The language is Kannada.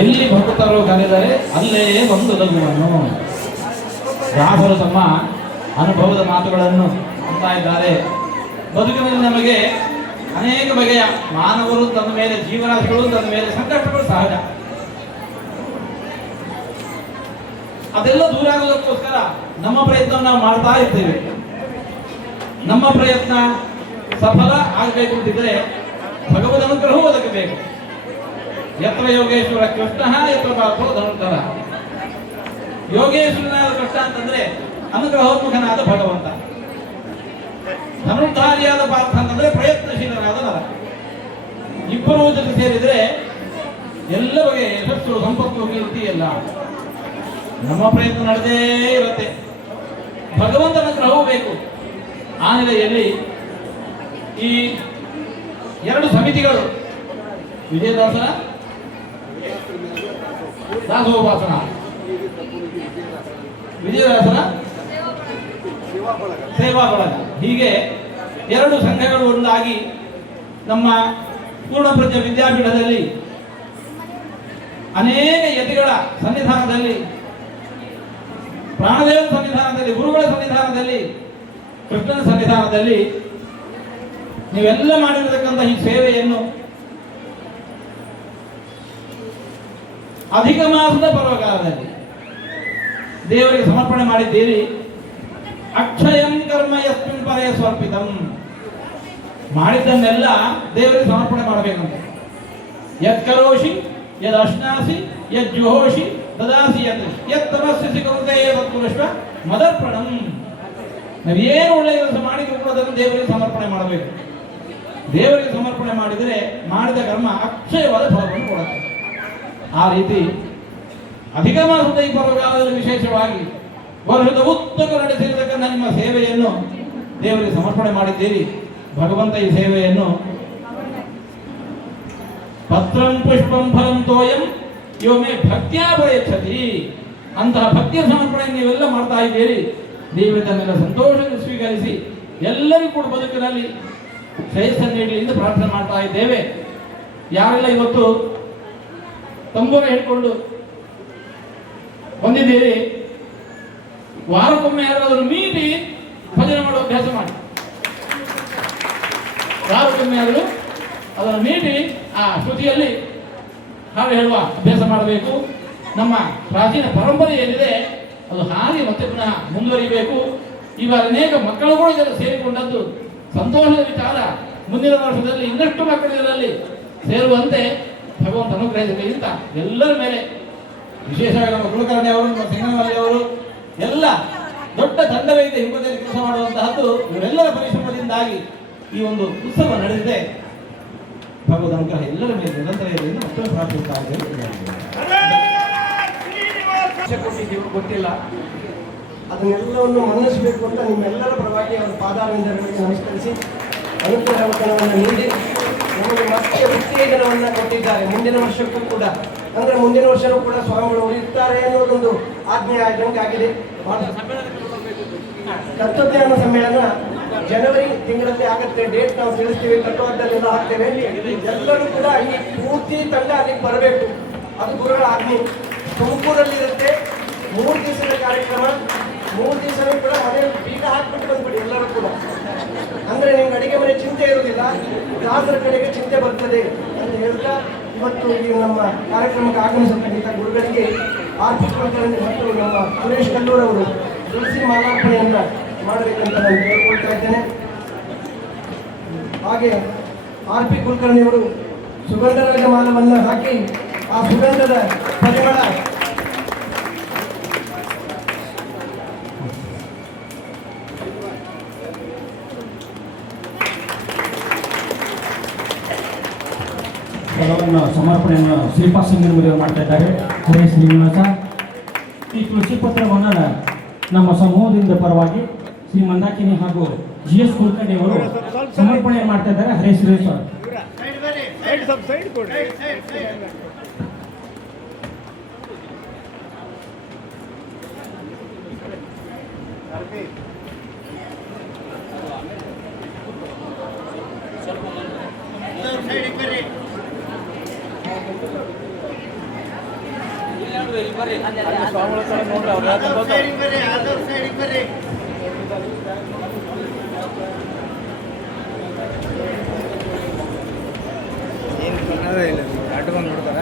ಎಲ್ಲಿ ಭಕ್ತರು ಕರೆದರೆ ಅಲ್ಲೇ ಒಂದು ಲಘುವನ್ನು ರಾಹುಲು ತಮ್ಮ ಅನುಭವದ ಮಾತುಗಳನ್ನು ಅಂತಾ ಇದ್ದಾರೆ. ಬದುಕಿನಲ್ಲಿ ನಮಗೆ ಅನೇಕ ಬಗೆಯ ಮಾನವರು ತನ್ನ ಮೇಲೆ, ಜೀವರಾಶಿಗಳು ತನ್ನ ಮೇಲೆ ಸಂಕಷ್ಟಗಳು ಸಹಜ. ಅದೆಲ್ಲ ದೂರ ಆಗೋದಕ್ಕೋಸ್ಕರ ನಮ್ಮ ಪ್ರಯತ್ನ ನಾವು ಮಾಡ್ತಾ ಇರ್ತೇವೆ. ನಮ್ಮ ಪ್ರಯತ್ನ ಸಫಲ ಆಗಬೇಕು ಅಂತಿದ್ರೆ ಭಗವದ್ ಅನುಗ್ರಹವೂ ಅದಕ್ಕೆ ಬೇಕು. ಯತ್ರ ಯೋಗೇಶ್ವರ ಕೃಷ್ಣ ಯತ್ರ ಪಾರ್ಥೋ ಧನುರ್ಧರ. ಯೋಗೇಶ್ವರನಾದ ಕೃಷ್ಣ ಅಂತಂದ್ರೆ ಅನುಗ್ರಹೋನ್ಮುಖನಾದ ಭಗವಂತ, ಧನುರ್ಧಾರಿಯಾದ ಪಾರ್ಥ ಅಂತಂದ್ರೆ ಪ್ರಯತ್ನಶೀಲನಾದ ನರ. ಇಬ್ಬರೂ ಜೊತೆ ಸೇರಿದ್ರೆ ಎಲ್ಲ ಬಗೆಯ ಯಶಸ್ಸು, ಸಂಪತ್ತು, ಕೀರ್ತಿ ಎಲ್ಲ. ನಮ್ಮ ಪ್ರಯತ್ನ ನಡೆದೇ ಇರುತ್ತೆ, ಭಗವಂತನ ಅನುಗ್ರಹವೂ ಬೇಕು. ಆ ನೆಲೆಯಲ್ಲಿ ಈ ಎರಡು ಸಮಿತಿಗಳು, ವಿಜಯದಾಸನ ದಾಸೋಪಾಸನ, ವಿಜಯದಾಸನ ಸೇವಾ ಬಳಗ, ಹೀಗೆ ಎರಡು ಸಂಘಗಳು ಒಂದಾಗಿ ನಮ್ಮ ಪೂರ್ಣಪ್ರಜ್ಞ ವಿದ್ಯಾಪೀಠದಲ್ಲಿ ಅನೇಕ ಯತಿಗಳ ಸನ್ನಿಧಾನದಲ್ಲಿ, ಪ್ರಾಣದೇವರ ಸನ್ನಿಧಾನದಲ್ಲಿ, ಗುರುಗಳ ಸನ್ನಿಧಾನದಲ್ಲಿ, ಕೃಷ್ಣನ ಸನ್ನಿಧಾನದಲ್ಲಿ ನೀವೆಲ್ಲ ಮಾಡಿರತಕ್ಕಂಥ ಈ ಸೇವೆಯನ್ನು ಅಧಿಕ ಮಾಸದ ಪರ್ವಕಾಲದಲ್ಲಿ ದೇವರಿಗೆ ಸಮರ್ಪಣೆ ಮಾಡಿದ್ದೀರಿ. ಅಕ್ಷಯಂ ಕರ್ಮ ಯಸ್ಮಿನ್ ಪರೇ ಸ್ವರ್ಪಿತಂ. ಮಾಡಿದ್ದನ್ನೆಲ್ಲ ದೇವರಿಗೆ ಸಮರ್ಪಣೆ ಮಾಡಬೇಕಂತ. ಯತ್ ಕರೋಷಿ ಯದ್ ಅಶ್ನಾಸಿ ಯದ್ ಜುಹೋಷಿ ತದಾಸಿ ಯತ್ ತಮಸ್ಸಿ ಕರುತೆಯೇ ತತ್ಪುರುಷ ಮದರ್ಪಣಂ. ನಾವೇನು ಒಳ್ಳೆಯ ಕೆಲಸ ಮಾಡಿದ್ರು ಕೂಡ ಅದನ್ನು ದೇವರಿಗೆ ಸಮರ್ಪಣೆ ಮಾಡಬೇಕು. ದೇವರಿಗೆ ಸಮರ್ಪಣೆ ಮಾಡಿದರೆ ಮಾಡಿದ ಕರ್ಮ ಅಕ್ಷಯವಾದ ಫಲವನ್ನು ಕೊಡುತ್ತೆ. ಆ ರೀತಿ ಅಧಿಕ ಮಾಸದ ಈ ಪರ್ವಕಾಲದಲ್ಲಿ ವಿಶೇಷವಾಗಿ ವರ್ಷದ ಉದ್ದಕ್ಕೂ ನಡೆಸಿರತಕ್ಕಂಥ ನಿಮ್ಮ ಸೇವೆಯನ್ನು ದೇವರಿಗೆ ಸಮರ್ಪಣೆ ಮಾಡಿದ್ದೀರಿ. ಭಗವಂತ ಈ ಸೇವೆಯನ್ನು ಪತ್ರಂ ಪುಷ್ಪಂ ಫಲಂ ತೋಯಂ ಇವೊಮ್ಮೆ ಭಕ್ತ್ಯಾ ಪ್ರಯಚ್ಛತಿ, ಅಂತಹ ಭಕ್ತಿಯ ಸಮರ್ಪಣೆ ನೀವೆಲ್ಲ ಮಾಡ್ತಾ ಇದ್ದೀರಿ. ದೇವರ ತನ್ನೆಲ್ಲ ಸಂತೋಷದಿಂದ ಸ್ವೀಕರಿಸಿ ಎಲ್ಲರಿಗೂ ಕೂಡ ಬದುಕಿನಲ್ಲಿ ಶ್ರೇಯಸ್ಸನ್ನು ನೀಡಲಿ ಎಂದು ಪ್ರಾರ್ಥನೆ ಮಾಡ್ತಾ ಇದ್ದೇವೆ. ಯಾರೆಲ್ಲ ಇವತ್ತು ತಂಬೂರ ಹಿಡ್ಕೊಂಡು ಬಂದಿದ್ದೀರಿ, ವಾರಕ್ಕೊಮ್ಮೆ ಯಾರಾದರೂ ಮೀಟಿ ಭಜನೆ ಮಾಡುವ ಅಭ್ಯಾಸ ಮಾಡಿ. ವಾರಕ್ಕೊಮ್ಮೆ ಯಾರು ಅದನ್ನು ಮೀಟಿ ಆ ಶ್ರುತಿಯಲ್ಲಿ ಹಾಡು ಹೇಳುವ ಅಭ್ಯಾಸ ಮಾಡಬೇಕು. ನಮ್ಮ ಪ್ರಾಚೀನ ಪರಂಪರೆ ಏನಿದೆ ಅದು ಹಾಗೆ ಮತ್ತೆ ಪುನಃ ಮುಂದುವರಿಬೇಕು. ಇವಾಗ ಅನೇಕ ಮಕ್ಕಳು ಕೂಡ ಇದನ್ನು ಸೇರಿಕೊಂಡದ್ದು ಸಂತೋಷದ ವಿಚಾರ. ಮುಂದಿನ ವರ್ಷದಲ್ಲಿ ಇನ್ನಷ್ಟು ಮಕ್ಕಳು ಇದರಲ್ಲಿ ಸೇರುವಂತೆ ಭಗವಂತ ಅನುಗ್ರಹಿಸಲಿ ಅಂತ ಎಲ್ಲರ ಮೇಲೆ, ವಿಶೇಷವಾಗಿ ನಮ್ಮ ಕುಲಕರ್ಣಿ ಅವರು, ನಮ್ಮ ಸಿಂಗನಮಲ್ಲಿ ಅವರು ಎಲ್ಲ ದೊಡ್ಡ ತಂಡವೈದ್ಯ ಹಿಂಬದಿಯಲ್ಲಿ ಕೆಲಸ ಮಾಡುವಂತಹದ್ದು ಇವರೆಲ್ಲರ ಪರಿಶ್ರಮದಿಂದಾಗಿ ಈ ಒಂದು ಉತ್ಸವ ನಡೆದಿದೆ. ಭಗವದ್ ಅನುಗ್ರಹ ಎಲ್ಲರ ಮೇಲೆ ನಿರಂತರ ಇರಲಿ ಮತ್ತೊಂದು ಪ್ರಾರ್ಥಿಸ್ತಾ ಗೊತ್ತಿಲ್ಲ, ಅದನ್ನೆಲ್ಲವನ್ನು ಮನ್ನಿಸಬೇಕು ಅಂತ ನಿಮ್ಮೆಲ್ಲರ ಪರವಾಗಿ ಅವರ ಪಾದಾರವಿಂದಗಳಿಗೆ ನಮಸ್ಕರಿಸಿ ಅನುಗ್ರಹವನ್ನು ನೀಡಿ ನಮಗೆ ಮತ್ತೆ ಉತ್ತೇಜನವನ್ನು ಕೊಟ್ಟಿದ್ದಾರೆ. ಮುಂದಿನ ವರ್ಷಕ್ಕೂ ಕೂಡ, ಅಂದರೆ ಮುಂದಿನ ವರ್ಷವೂ ಕೂಡ ಸ್ವಾಮಿಗಳು ಉಳಿಯುತ್ತಾರೆ ಅನ್ನೋದೊಂದು ಆಜ್ಞೆ ಆಗಿದೆ. ತತ್ವಜ್ಞಾನ ಸಮ್ಮೇಳನ ಜನವರಿ ತಿಂಗಳಲ್ಲಿ ಆಗುತ್ತೆ. ಡೇಟ್ ನಾವು ತಿಳಿಸ್ತೀವಿ, ತತ್ವದಲ್ಲೆಲ್ಲ ಹಾಕ್ತೇವೆ. ಎಲ್ಲರೂ ಕೂಡ ಈ ಪೂರ್ತಿ ತಂಡ ಅಲ್ಲಿಗೆ ಬರಬೇಕು, ಅದು ಗುರುಗಳ ಆಜ್ಞೆ. ತುಮಕೂರಲ್ಲಿರುತ್ತೆ 3 ದಿವಸದ ಕಾರ್ಯಕ್ರಮ. 3 ದಿವಸನೂ ಕೂಡ ಮನೆಯಲ್ಲಿ ಬೀಗ ಹಾಕ್ಬಿಟ್ಟು ಬಂದ್ಬಿಡಿ ಎಲ್ಲರೂ ಕೂಡ. ಅಂದರೆ ನಿಮ್ಗೆ ಅಡಿಗೆ ಮನೆ ಚಿಂತೆ ಇರುವುದಿಲ್ಲ, ದಾಸರ ಕಡೆಗೆ ಚಿಂತೆ ಬರ್ತದೆ ಅಂತ ಹೇಳ್ತಾ ಇವತ್ತು ಈ ನಮ್ಮ ಕಾರ್ಯಕ್ರಮಕ್ಕೆ ಆಗಮಿಸತಕ್ಕಂಥ ಗುರುಗಳಿಗೆ ಆರ್ಥಿಕ ಮತ್ತು ನಮ್ಮ ಸುರೇಶ್ ಕಲ್ಲೂರ್ ಅವರು ತುಳಸಿ ಮಾಲಾರ್ಪಣೆಯನ್ನು ಮಾಡಬೇಕಂತ ನಾನು ಕೇಳ್ಕೊಳ್ತಾ ಇದ್ದೇನೆ. ಹಾಗೆ ಆರ್.ಪಿ. ಕುಲಕರ್ಣಿ ಅವರು ಸುಗಂಧರಾಜ ಮಾಲವನ್ನು ಹಾಕಿ ಆ ಸುಗಂಧದ ಪರಿಮಳ ಸಮರ್ಪಣೆಯನ್ನು ಶ್ರೀಪಾದ್ ಸಿಂಗನಮಲ್ಲಿ ಮಾಡ್ತಾ ಇದ್ದಾರೆ. ಹರೇ ಶ್ರೀನಿವಾಸ. ಈ ತುಳಸಿ ಪತ್ರವನ್ನು ನಮ್ಮ ಸಮೂಹದಿಂದ ಪರವಾಗಿ ಶ್ರೀ ಮಂದಾಕಿನಿ ಹಾಗೂ GS ಕುಲಕರ್ಣಿ ಅವರು ಸಮರ್ಪಣೆ ಮಾಡ್ತಾ ಇದ್ದಾರೆ. ಹರೇ ಶ್ರೀನಿವಾಸ. ಏನು ಇಲ್ಲ ಆಟೋ ಬಂದು ಬಿಡ್ತಾರ